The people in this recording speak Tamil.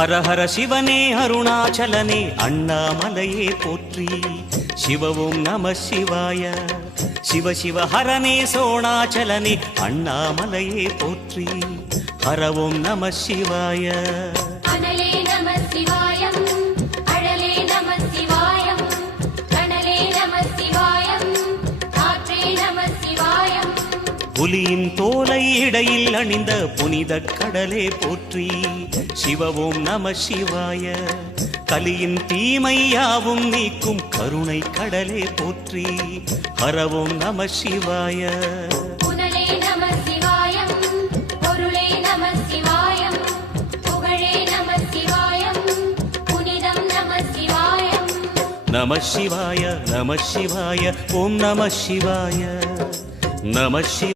ஹர ஹர சிவனே அருணாச்சலனே அண்ணாமலையே போற்றி. சிவ ஓம் நம சிவாய. சிவ சிவ ஹரனே சோணாச்சலனே அண்ணாமலையே போற்றி. ஹர ஓம் நம சிவாய. அனலே நம சிவாயம், அழலே நம சிவாயம், கனலே நம சிவாயம், காற்றே நம சிவாயம். புலியின் தோலை இடையில் அணிந்த புனித கடலே போற்றி. சிவ ஓம் நம சிவாய. கலியின் தீமையாவும் நீக்கும் கருணை கடலே போற்றி. ஹர ஓம் நம சிவாய. புனலே நம சிவாயம், பொருளே நம சிவாயம், புகழே நம சிவாயம், புனிதம் நம சிவாயம். நம சிவாய நம சிவாய ஓம் நம சிவாய. நம சிவாய.